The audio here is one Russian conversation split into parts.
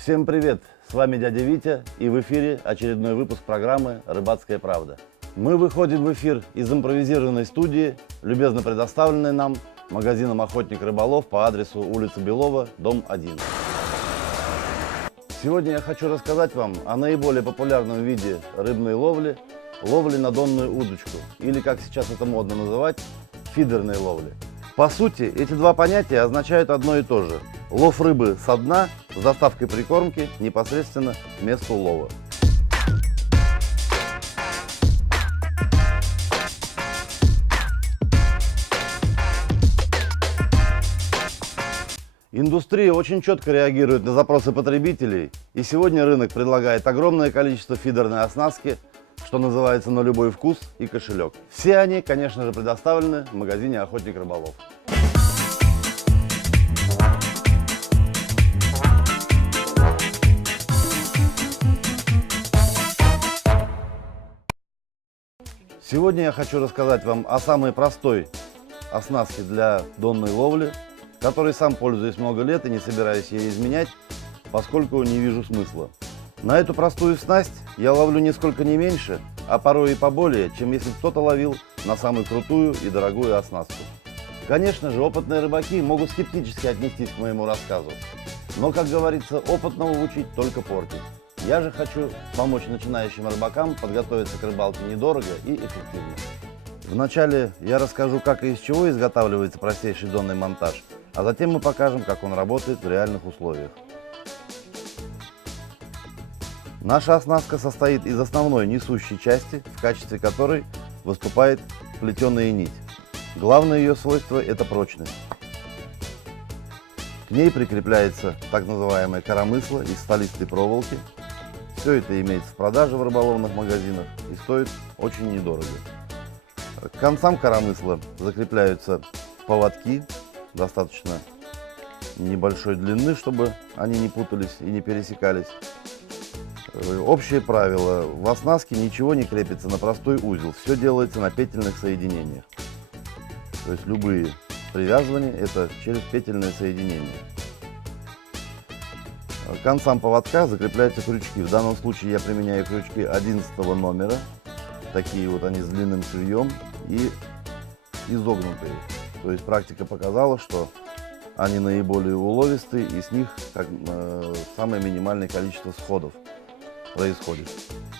Всем привет! С вами дядя Витя, и в эфире очередной выпуск программы «Рыбацкая правда». Мы выходим в эфир из импровизированной студии, любезно предоставленной нам магазином «Охотник Рыболов» по адресу улица Белова, дом 1. Сегодня я хочу рассказать вам о наиболее популярном виде рыбной ловли – ловли на донную удочку, или, как сейчас это модно называть, фидерной ловли. По сути, эти два понятия означают одно и то же – лов рыбы со дна с доставкой прикормки непосредственно к месту лова. Индустрия очень четко реагирует на запросы потребителей, и сегодня рынок предлагает огромное количество фидерной оснастки, что называется, на любой вкус и кошелек. Все они, конечно же, предоставлены в магазине «Охотник Рыболов». Сегодня я хочу рассказать вам о самой простой оснастке для донной ловли, которой сам пользуюсь много лет и не собираюсь ее изменять, поскольку не вижу смысла. На эту простую снасть я ловлю нисколько не меньше, а порой и поболее, чем если кто-то ловил на самую крутую и дорогую оснастку. Конечно же, опытные рыбаки могут скептически отнестись к моему рассказу, но, как говорится, опытного учить только портить. Я же хочу помочь начинающим рыбакам подготовиться к рыбалке недорого и эффективно. Вначале я расскажу, как и из чего изготавливается простейший донный монтаж, а затем мы покажем, как он работает в реальных условиях. Наша оснастка состоит из основной несущей части, в качестве которой выступает плетеная нить. Главное ее свойство – это прочность. К ней прикрепляется так называемое коромысло из столистой проволоки. Все это имеется в продаже в рыболовных магазинах и стоит очень недорого. К концам коромысла закрепляются поводки, достаточно небольшой длины, чтобы они не путались и не пересекались. Общее правило: в оснастке ничего не крепится на простой узел, все делается на петельных соединениях. То есть любые привязывания – это через петельное соединение. К концам поводка закрепляются крючки. В данном случае я применяю крючки 11 номера. Такие вот они с длинным швеем и изогнутые. То есть практика показала, что они наиболее уловистые, и с них самое минимальное количество сходов происходит.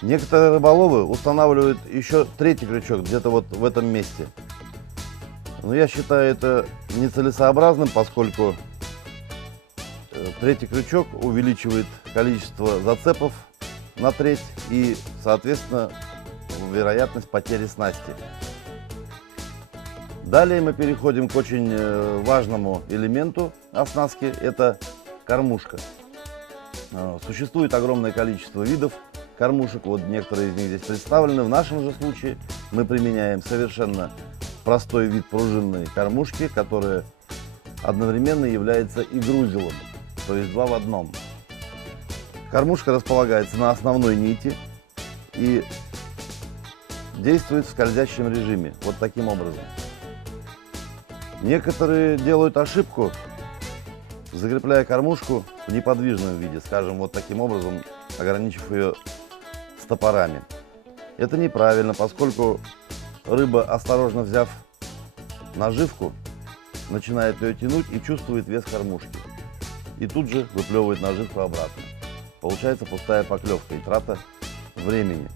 Некоторые рыболовы устанавливают еще третий крючок где-то вот в этом месте. Но я считаю это нецелесообразным, поскольку третий крючок увеличивает количество зацепов на треть и, соответственно, вероятность потери снасти. Далее мы переходим к очень важному элементу оснастки – это кормушка. Существует огромное количество видов кормушек, вот некоторые из них здесь представлены. В нашем же случае мы применяем совершенно простой вид пружинной кормушки, которая одновременно является и грузилом, то есть два в одном. Кормушка располагается на основной нити и действует в скользящем режиме, вот таким образом. Некоторые делают ошибку, закрепляя кормушку в неподвижном виде, скажем, вот таким образом, ограничив ее стопорами. Это неправильно, поскольку рыба, осторожно взяв наживку, начинает ее тянуть и чувствует вес кормушки. И тут же выплевывает наживку обратно. Получается пустая поклевка и трата времени.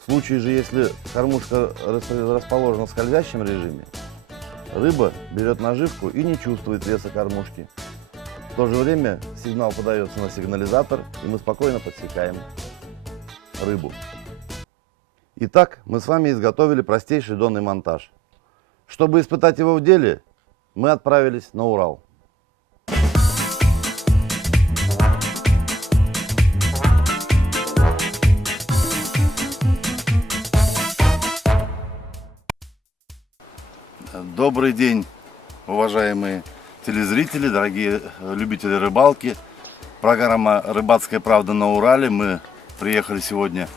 В случае же, если кормушка расположена в скользящем режиме, рыба берет наживку и не чувствует веса кормушки. В то же время сигнал подается на сигнализатор, и мы спокойно подсекаем рыбу. Итак, мы с вами изготовили простейший донный монтаж. Чтобы испытать его в деле, мы отправились на Урал. Добрый день, уважаемые телезрители, дорогие любители рыбалки. Программа «Рыбацкая правда» на Урале. Мы приехали сегодня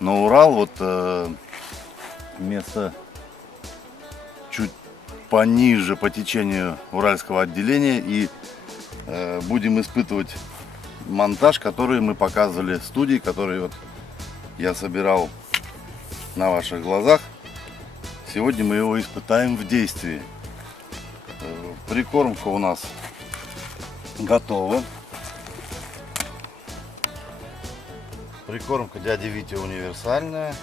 на Урал. Вот место чуть пониже по течению Уральского отделения. И будем испытывать монтаж, который мы показывали в студии, который вот я собирал на ваших глазах. Сегодня мы его испытаем в действии. Прикормка у нас готова. Прикормка дяди Вити универсальная,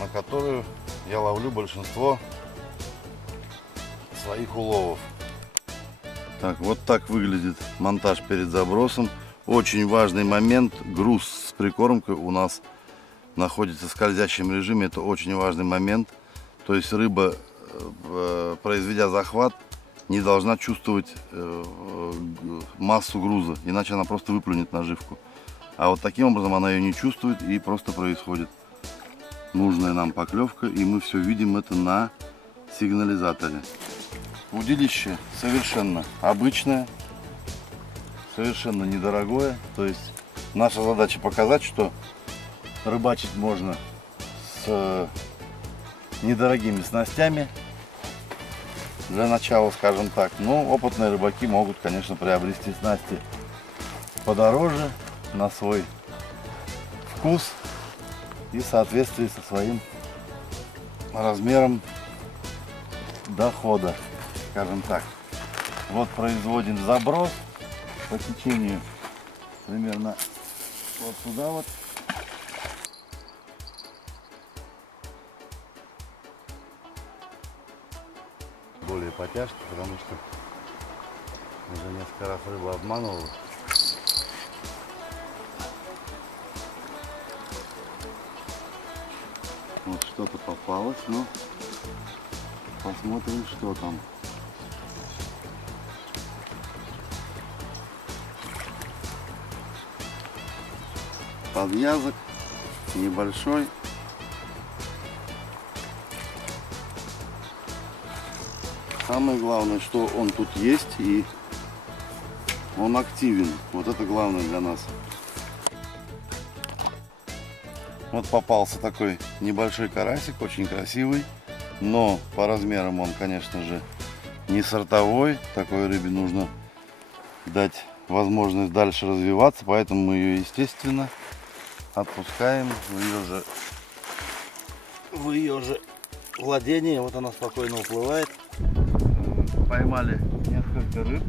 на которую я ловлю большинство своих уловов. Так, вот так выглядит монтаж перед забросом. Очень важный момент: груз с прикормкой у нас находится в скользящем режиме. Это очень важный момент. То есть рыба, произведя захват, не должна чувствовать массу груза, иначе она просто выплюнет наживку. А вот таким образом она ее не чувствует, и просто происходит нужная нам поклевка, и мы все видим это на сигнализаторе. Удилище совершенно обычное, совершенно недорогое. То есть наша задача показать, что рыбачить можно с недорогими снастями для начала, скажем так. Но опытные рыбаки могут, конечно, приобрести снасти подороже, на свой вкус и в соответствии со своим размером дохода, скажем так. Вот производим заброс по течению примерно вот сюда вот. Более потяжки, потому что уже несколько раз рыба обманывала. Вот что-то попалось, но посмотрим, что там. Подвязок небольшой. Самое главное, что он тут есть и он активен. Вот это главное для нас. Вот попался такой небольшой карасик, очень красивый, но по размерам он, конечно же, не сортовой. Такой рыбе нужно дать возможность дальше развиваться, поэтому мы ее, естественно, отпускаем в ее же владение. Вот она спокойно уплывает. Поймали несколько рыб.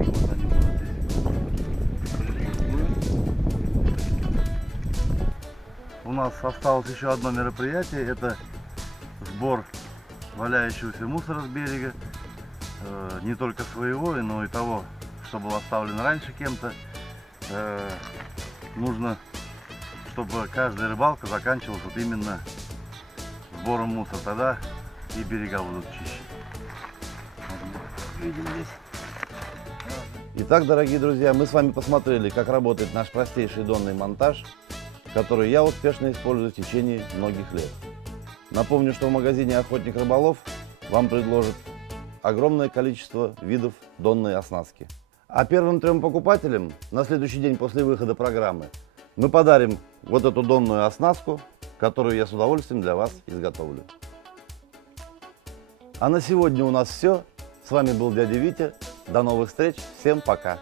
Вот они у нас осталось еще одно мероприятие. Это сбор валяющегося мусора с берега. Не только своего, но и того, что было оставлено раньше кем-то. Нужно, чтобы каждая рыбалка заканчивалась вот именно сбором мусора. Тогда и берега будут чище. Видим здесь. Итак, дорогие друзья, мы с вами посмотрели, как работает наш простейший донный монтаж, который я успешно использую в течение многих лет. Напомню, что в магазине «Охотник Рыболов» вам предложат огромное количество видов донной оснастки. А первым 3 покупателям на следующий день после выхода программы мы подарим вот эту донную оснастку, которую я с удовольствием для вас изготовлю. А на сегодня у нас все. С вами был дядя Витя. До новых встреч. Всем пока.